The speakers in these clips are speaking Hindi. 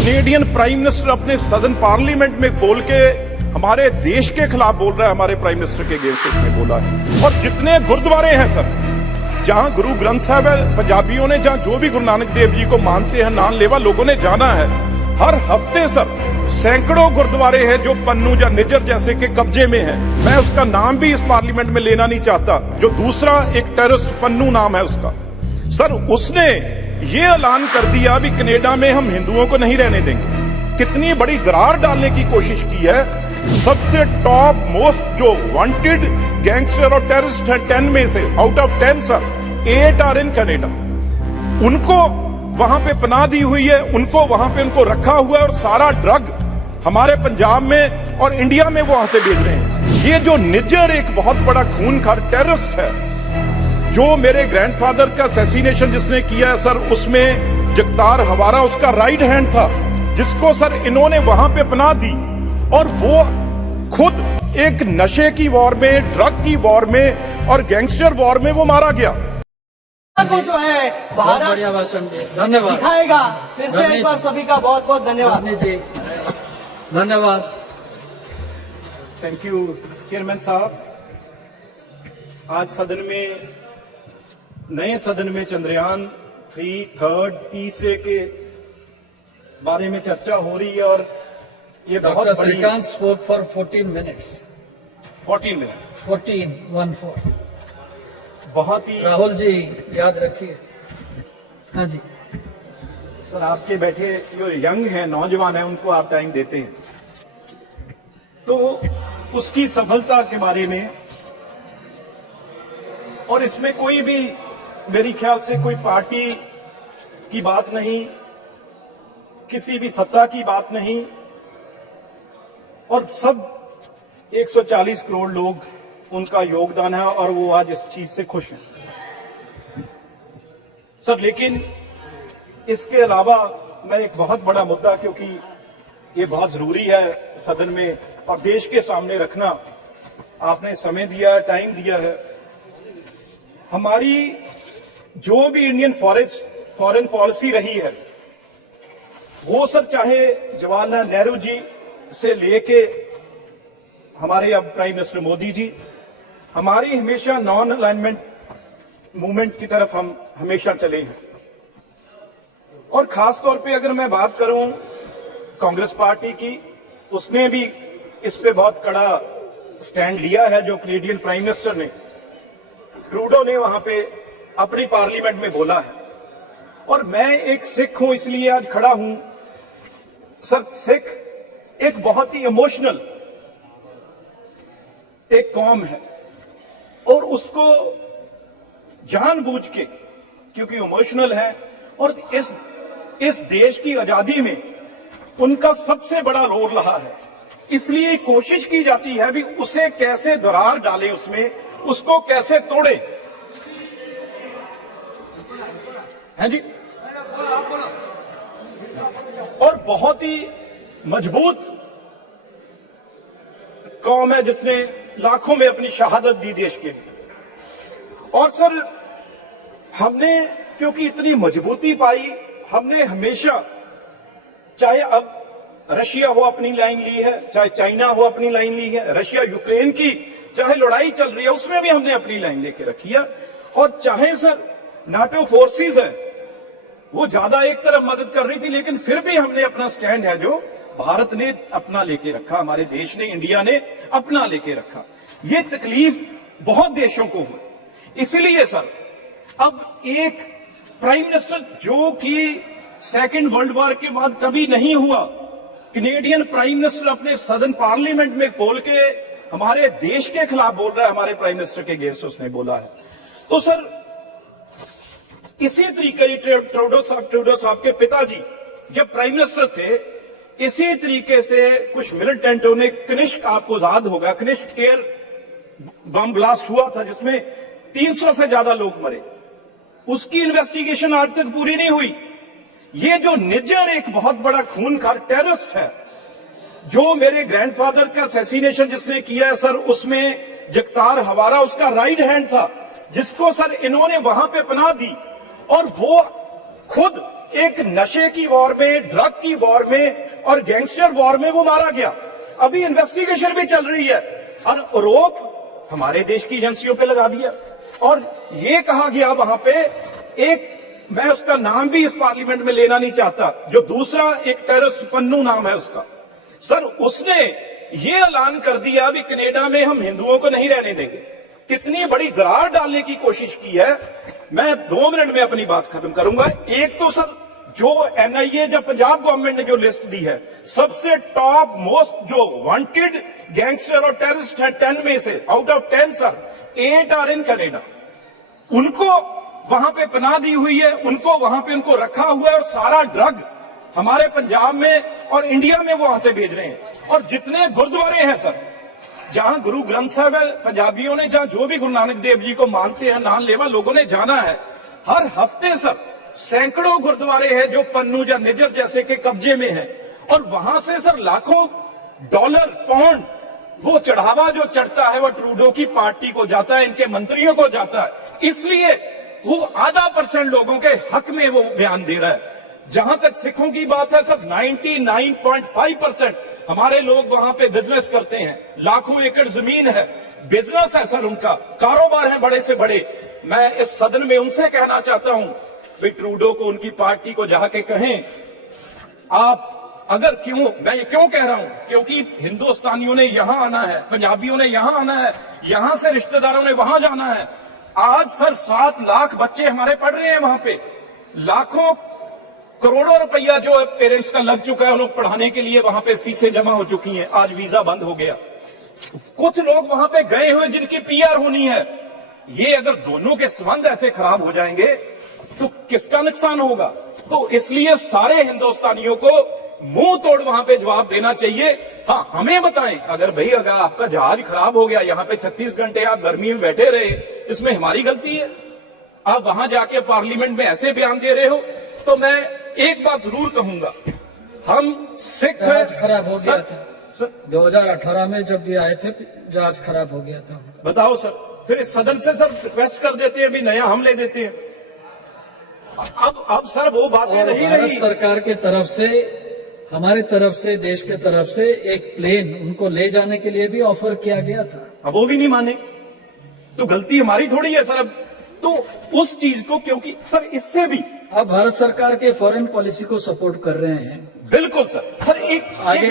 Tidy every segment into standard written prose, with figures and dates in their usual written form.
कैनेडियन प्राइम मिनिस्टर अपने सदन पार्लियामेंट में बोल के हमारे देश के खिलाफ बोल रहा है, हमारे प्राइम मिनिस्टर के अगेंस्ट उसने बोला है। और जितने गुरुद्वारे हैं सर, जहां गुरु ग्रंथ साहब है, पंजाबियों ने जहां जो भी गुरु नानक देव जी को मानते हैं, नानलेवा लोगों ने जाना है, हर हफ्ते सर सैकड़ों गुरुद्वारे हैं जो पन्नू या निजर जैसे के कब्जे में है। मैं उसका नाम भी इस पार्लियामेंट में लेना नहीं चाहता, जो दूसरा एक टेररिस्ट पन्नू नाम है उसका। सर उसने ये ऐलान कर दिया भी कनाडा में हम हिंदुओं को नहीं रहने देंगे। कितनी बड़ी दरार डालने की कोशिश की है। सबसे टॉप मोस्ट जो वांटेड गैंगस्टर और टेररिस्ट हैं 10 में से, out of 10 sir 8 are in Canada. उनको वहां पे पनाह दी हुई है, उनको वहां पे उनको रखा हुआ है और सारा ड्रग हमारे पंजाब में और इंडिया में वो वहां से भेज रहे हैं। ये जो निज्जर एक बहुत बड़ा खूनखार टेररिस्ट है, जो मेरे ग्रैंडफादर का असैसिनेशन जिसने किया है सर, उसमें जगतार हवारा उसका राइट हैंड था, जिसको सर इन्होंने वहां पे पनाह दी और वो खुद एक नशे की वॉर में, ड्रग की वॉर में और गैंगस्टर वॉर में वो मारा गया। को जो है बहुत बढ़िया भाषण दिए, धन्यवाद। दिखाएगा। फिर से एक बार सभी का बहुत बहुत धन्यवाद जी, धन्यवाद। थैंक यू चेयरमैन साहब। आज सदन में, नए सदन में चंद्रयान 3 तीसरे के बारे में चर्चा हो रही है और ये बहुत डॉक्टर बड़ी। Shrikant spoke for 14 minutes 14 minute 14 बहुत ही। राहुल जी याद रखिए। हाँ जी सर, आपके बैठे जो यंग हैं, नौजवान हैं, उनको आप टाइम देते हैं, तो उसकी सफलता के बारे में, और इसमें कोई भी मेरी ख्याल से कोई पार्टी की बात नहीं, किसी भी सत्ता की बात नहीं, और सब 140 करोड़ लोग उनका योगदान है और वो आज इस चीज से खुश हैं सर। लेकिन इसके अलावा मैं एक बहुत बड़ा मुद्दा, क्योंकि ये बहुत जरूरी है सदन में और देश के सामने रखना, आपने समय दिया, टाइम दिया है। हमारी जो भी इंडियन फॉरेन पॉलिसी रही है, वो सर चाहे जवाहरलाल नेहरू जी से लेके हमारे अब प्राइम मिनिस्टर मोदी जी, हमारी हमेशा नॉन अलाइनमेंट मूवमेंट की तरफ हम हमेशा चले हैं। और खास तौर पे अगर मैं बात करूं कांग्रेस पार्टी की, उसने भी इस पे बहुत कड़ा स्टैंड लिया है। जो कैनेडियन प्राइम मिनिस्टर ने, ट्रूडो ने वहां पे अपनी पार्लियामेंट में बोला है। और मैं एक सिख हूं, इसलिए आज खड़ा हूं सर। सिख एक बहुत ही इमोशनल एक कौम है और उसको जानबूझ के, क्योंकि इमोशनल है और इस देश की आजादी में उनका सबसे बड़ा रोल रहा है, इसलिए कोशिश की जाती है भी उसे कैसे दरार डाले, उसमें उसको कैसे तोड़े। हैं जी, और बहुत ही मजबूत कौम है जिसने लाखों में अपनी शहादत दी देश के लिए। और सर हमने क्योंकि इतनी मजबूती पाई, हमने हमेशा, चाहे अब रशिया हो अपनी लाइन ली है, चाहे चाइना हो अपनी लाइन ली है, रशिया यूक्रेन की चाहे लड़ाई चल रही है उसमें भी हमने अपनी लाइन लेके रखी है। और चाहे सर नाटो फोर्सेस है, वो ज्यादा एक तरफ मदद कर रही थी, लेकिन फिर भी हमने अपना स्टैंड है जो भारत ने अपना लेके रखा, हमारे देश ने, इंडिया ने अपना लेके रखा। ये तकलीफ बहुत देशों को हुई। इसलिए सर अब एक प्राइम मिनिस्टर जो कि सेकेंड वर्ल्ड वॉर के बाद कभी नहीं हुआ, कैनेडियन प्राइम मिनिस्टर अपने सदन पार्लियामेंट में बोल के हमारे देश के खिलाफ बोल रहा है, हमारे प्राइम मिनिस्टर के अगेंस्ट उसने बोला है। तो सर इसी तरीके ट्रूडो साहब के पिताजी जब प्राइम मिनिस्टर थे, इसी तरीके से कुछ मिलिटेंटों ने, कनिष्क आपको याद होगा, कनिष्क एयर बम ब्लास्ट हुआ था जिसमें 300 से ज्यादा लोग मरे, उसकी इन्वेस्टिगेशन आज तक पूरी नहीं हुई। ये जो निज्जर एक बहुत बड़ा खूनखार टेररिस्ट है, जो मेरे ग्रैंडफादर का असैसिनेशन जिसने किया है सर, उसमें जगतार हवारा उसका राइट हैंड था, जिसको सर इन्होंने वहां पे पनाह दी और वो खुद एक नशे की वॉर में, ड्रग की वॉर में और गैंगस्टर वॉर में वो मारा गया। अभी इन्वेस्टिगेशन भी चल रही है और आरोप हमारे देश की एजेंसियों पे लगा दिया और ये कहा गया वहां पे, एक मैं उसका नाम भी इस पार्लियामेंट में लेना नहीं चाहता, जो दूसरा एक टेररिस्ट पन्नू नाम है उसका, सर उसने ये ऐलान कर दिया भी कनाडा में हम हिंदुओं को नहीं रहने देंगे। कितनी बड़ी दरार डालने की कोशिश की है। मैं 2 मिनट में अपनी बात खत्म करूंगा। एक तो सर जो एनआईए, जब पंजाब गवर्नमेंट ने जो लिस्ट दी है, सबसे टॉप मोस्ट जो वांटेड गैंगस्टर और टेररिस्ट है 10 में से, out of 10 sir 8 are in Canada. उनको वहां पे पनाह दी हुई है, उनको वहां पे उनको रखा हुआ है और सारा ड्रग हमारे पंजाब में और इंडिया में वो वहां से भेज रहे हैं। और जितने गुरुद्वारे हैं सर, जहां गुरु ग्रंथ साहब है, पंजाबियों ने जहां जो भी गुरु नानक देव जी को मानते हैं, नाम लोगों ने जाना है, हर हफ्ते सर सैकड़ों गुरुद्वारे हैं जो पन्नू या निजर जैसे के कब्जे में है और वहां से सर लाखों डॉलर पाउंड वो चढ़ावा जो चढ़ता है वो ट्रूडो की पार्टी को जाता है, इनके मंत्रियों को जाता है। इसलिए वो आधा % लोगों के हक में वो बयान दे रहा है। जहां तक सिखों की बात है सर 99.5% हमारे लोग वहां पे बिजनेस करते हैं, लाखों एकड़ जमीन है, बिजनेस है सर, उनका कारोबार है बड़े से बड़े। मैं इस सदन में उनसे कहना चाहता हूं भाई ट्रूडो को, उनकी पार्टी को जाके कहें आप अगर क्यों, मैं ये क्यों कह रहा हूं, क्योंकि हिंदुस्तानियों ने यहां आना है, पंजाबियों ने यहां आना है, यहां से रिश्तेदारों ने वहां जाना है। आज सर 7 लाख बच्चे हमारे पढ़ रहे हैं वहां पे, लाखों करोड़ों रुपया जो पेरेंट्स का लग चुका है, उन्हें पढ़ाने के लिए वहां पे फीसें जमा हो चुकी हैं, आज वीजा बंद हो गया। कुछ लोग वहां पे गए हुए जिनकी पीआर होनी है। ये अगर दोनों के संबंध ऐसे खराब हो जाएंगे तो किसका नुकसान होगा? तो इसलिए सारे हिंदुस्तानियों को मुंह तोड़ वहां पे जवाब देना चाहिए। हाँ, हमें बताएं अगर भाई अगर आपका जहाज खराब हो गया, यहां पे 36 घंटे आप गर्मी में बैठे रहे, इसमें हमारी गलती है? आप वहां जाके पार्लियामेंट में ऐसे बयान दे रहे हो। तो मैं एक बात जरूर कहूंगा, हम सिख जहाज खराब हो गया था 2018 में, जब भी आए थे जहाज खराब हो गया था। बताओ सर, फिर इस सदन से सर रिक्वेस्ट कर देते हैं भी नया हम ले देते हैं। अब सर वो बातें नहीं भारत रही। सरकार के तरफ से, हमारी तरफ से, देश के तरफ से एक प्लेन उनको ले जाने के लिए भी ऑफर किया गया था। अब वो भी नहीं माने तो गलती हमारी थोड़ी है सर। अब तो उस चीज को, क्योंकि सर इससे भी आप भारत सरकार के फॉरेन पॉलिसी को सपोर्ट कर रहे हैं। बिल्कुल सर। सर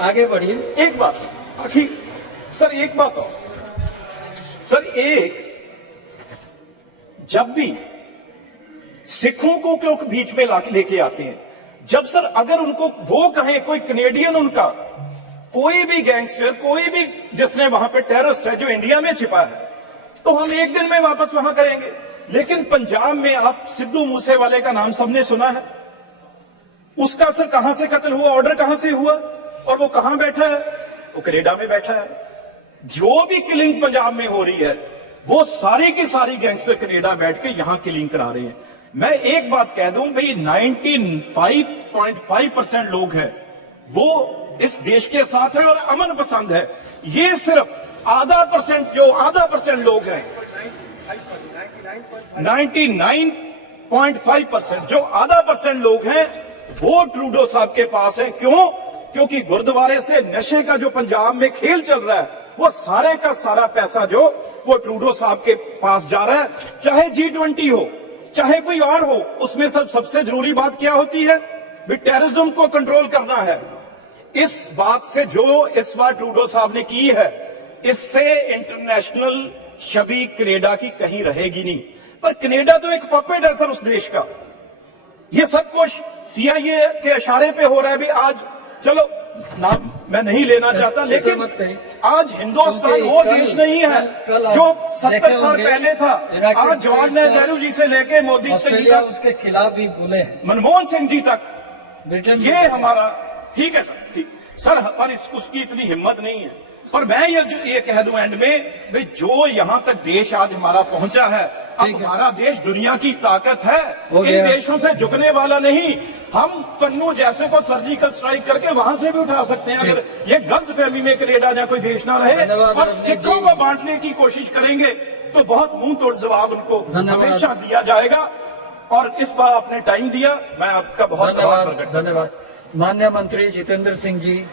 आगे बढ़िए। एक बात आखिर सर, एक बात और सर, एक जब भी सिखों को क्यों बीच में लेके आते हैं, जब सर अगर उनको वो कहें, कोई कनेडियन उनका कोई भी गैंगस्टर, कोई भी जिसने वहां पे टेररिस्ट है जो इंडिया में छिपा है, तो हम एक दिन में वापस वहां करेंगे। लेकिन पंजाब में आप सिद्धू मूसेवाले का नाम सबने सुना है, उसका सर कहां से कत्ल हुआ, ऑर्डर कहां से हुआ और वो कहां बैठा है? वो कनाडा में बैठा है। जो भी किलिंग पंजाब में हो रही है वो सारी की सारी गैंगस्टर कनाडा बैठ के यहां किलिंग करा रहे हैं। मैं एक बात कह दूं भाई, 95.5% लोग हैं वो इस देश के साथ है और अमन पसंद है। ये सिर्फ आधा परसेंट लोग हैं, 99.5% जो आधा % लोग हैं वो ट्रूडो साहब के पास है। क्यों? क्योंकि गुरुद्वारे से नशे का जो पंजाब में खेल चल रहा है, वो सारे का सारा पैसा जो वो ट्रूडो साहब के पास जा रहा है। चाहे G20 हो, चाहे कोई और हो, उसमें सबसे जरूरी बात क्या होती है? भी टेररिज्म को कंट्रोल करना है। इस बात से जो इस बार ट्रूडो साहब ने की है, इससे इंटरनेशनल छवि कनाडा की कहीं रहेगी नहीं। पर कनाडा तो एक पपेट है सर उस देश का। ये सब कुछ CIA के इशारे पे हो रहा है। भी आज चलो नाम मैं नहीं लेना चाहता, लेकिन आज हिंदुस्तान वो देश नहीं है जो 70 साल पहले था। आज जवाहरलाल नेहरू जी से लेके मोदी जी तक, उसके खिलाफ भी बोले, मनमोहन मनमोहन सिंह जी तक, ये हमारा ठीक है सर, ठीक सर, पर उसकी इतनी हिम्मत नहीं है। पर मैं ये कह दूं एंड में, भाई जो यहां तक देश आज हमारा पहुंचा है, अब हमारा देश दुनिया की ताकत है, इन देशों से झुकने वाला नहीं। हम पन्नू जैसे को सर्जिकल स्ट्राइक करके वहां से भी उठा सकते हैं अगर ये गलत फहमी में कनाडा या कोई देश ना रहे और सिखों को बांटने की कोशिश करेंगे तो बहुत मुंह तोड़ जवाब उनको हमेशा दिया जाएगा। और इस बार आपने टाइम दिया, मैं आपका बहुत आभार धन्यवाद प्रकट करता हूं। धन्यवाद। माननीय मंत्री जितेंद्र सिंह जी,